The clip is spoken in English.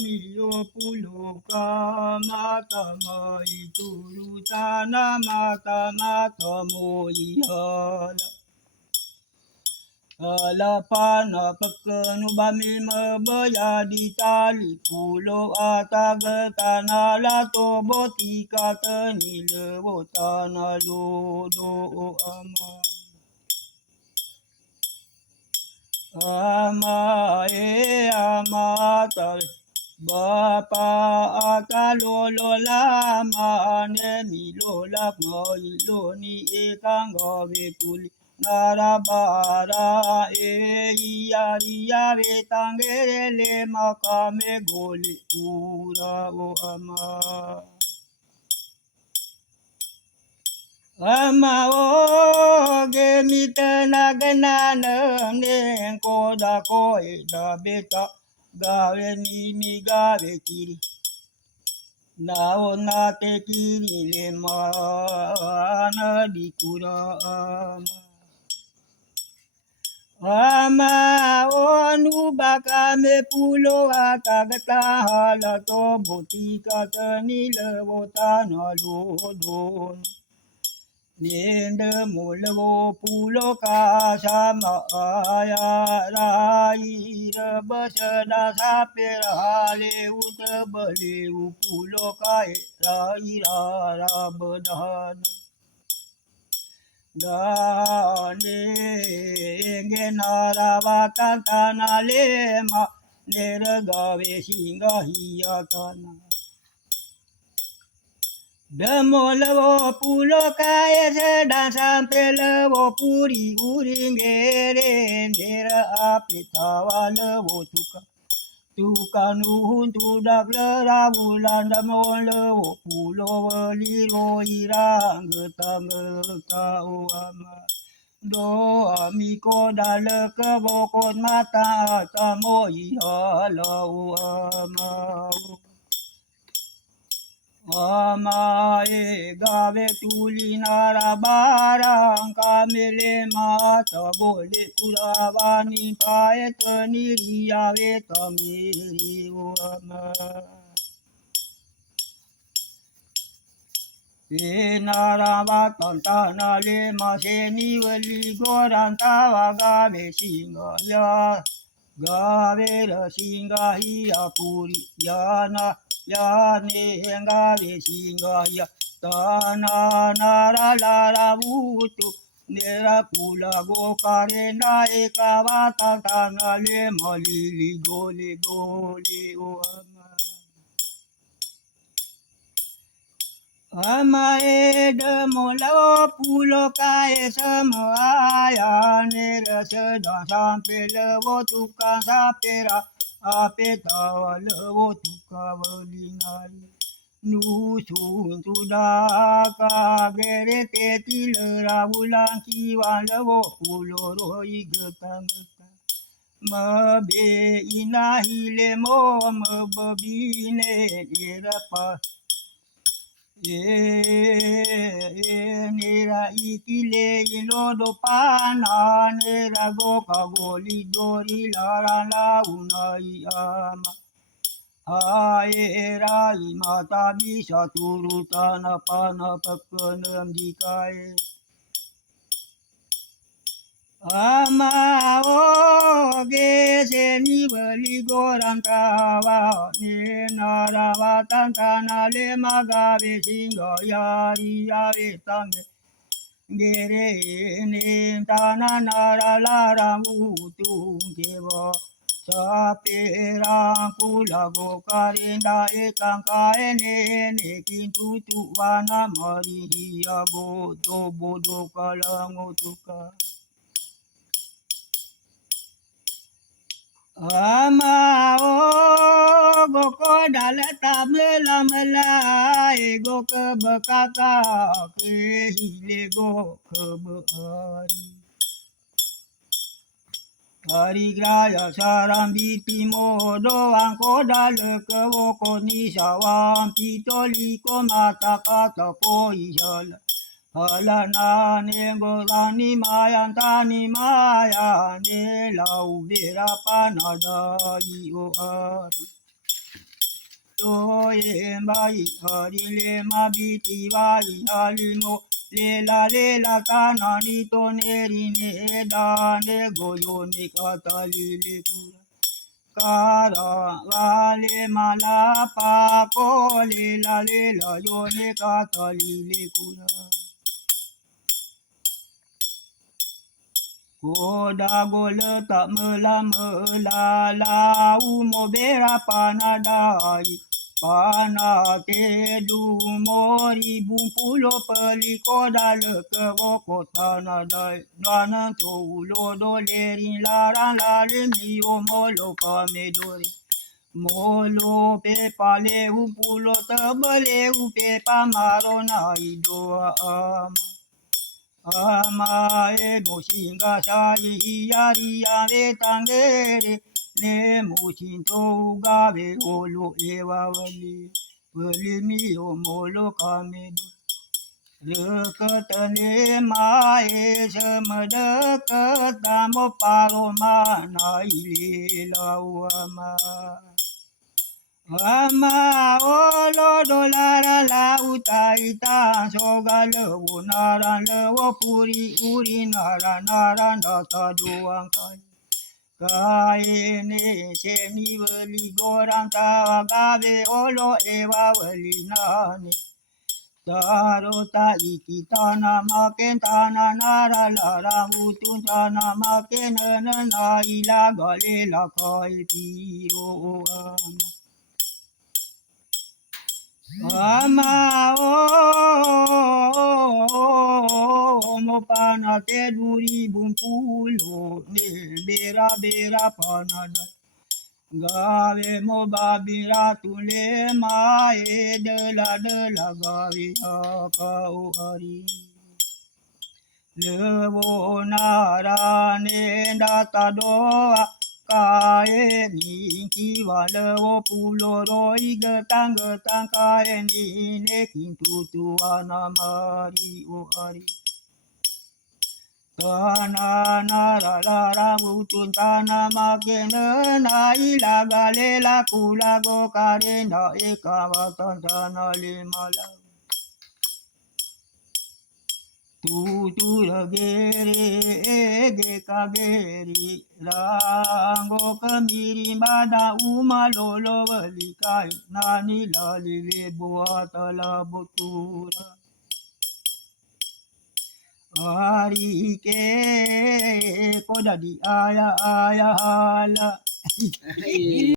miyo puloka mata mai turutana mata mata moyala. Alapana pekenu bami mebaya di tali pulo atagetana lato botika tenile botana lodo ama. Ama tale bapa akalolo lama ane milola moiloni ekanggo betuli narabara iya betangele makame gole pura o ama. Ama o gemita naganana neng koda koi da beta gawe ni gawe kiri na ona te kiri le mana di kura ama onu bakame pulo atagata hala to botika tanile botana lodon. Nende mulwo pulo ka sama aya rai rebasada sapera le utabale pulo ka rai rara bedan dane genara watana lema neragawe singa hiyatana. Demolawo pulo kaya sedang sampai lewo puri uringere nera api tawa lewo tuka nuhun tudak lera bulan demolawo pulo liro irang getang kau ama do amiko dale kebokot mata tamo ihalau ama. Ama gawe tuli narabarang kamele mata boleh kurawani pae teniri awe tamiri ama. Narawatan tanah lema seni wali gorantawa gawe singa ya gawe singa hiya puri yana. Ya ne ngawe singa ya tana nara lara butu nera kula go karena ekawata tana le malili gole gole o ama. Ama ede mola pulo kae semua ya nera sedang sampai lewo tukang sapera. Ape tawa lewo tuka belingai nusun sudah kagere teti lera bulan kiwan lewo pulo roi getang mabe inahile mo mababine irapa nera ikile ilodo pana nera goka goli gori lara launai ama aerai mata bisa turutan pana pekenem dikai ama oge seni beli gorang kawa ni narawatan tanah lema gawe singa yari yawe tange gere ni tanah nara larang utung kewa sapera kula go karinda ekang kaene ne kintu tuwana mari hiya bodo bodo kalango tuka. Ama goko dalata mela mela ego ke bekaka ke hile go ke beari hari graya saram bitimo doang ko dale ke woko ni sawam pitoli ko mata kata ko isala alana negorani mayan tani maya ne lau berapa nada io to e mai hari le ma biti vai halimo lela kana ni to ne ri ne da ne goyo ne katali le kura kara vale malapa ko lela yo ne katali le kura Koda gola tak mela la umo bera panadai pana te du mori bumpulo peli koda le ke woko tanadai nana to ulo do leri larang lari mi omolo kamedori molo pe pale umpulo tebele upe pamarona idoa Amae moshinga shai yari yare tangere ne moshinto gabe olo ewa wali mi omolo kamedo rekatane mae semadekata mo paroma na ile lawama Ama olo dolara lauta ita soga lewo nara lewo puri uri nara nata doang kai ne seni wali gorang ta gabe olo ewa wali nane taro ta iki tana maken tana nara lara utun tana maken na ila gale la kai tiro ama mo pana te duri bumpulo ne bera panada gave mo babira tule mae de la gave apa ari lewo narane data doa kae ni kiwa lewo pulo roi getang kae ni ne kintu tuana mari o ari Tana nara utun tana makene na ilaga lela kulago kare na ekawatan tana limala Tutu lagere ege kageri rango kamiri bada umalolo walikai nani lalile buata la butura Ari ke kodadi aya hala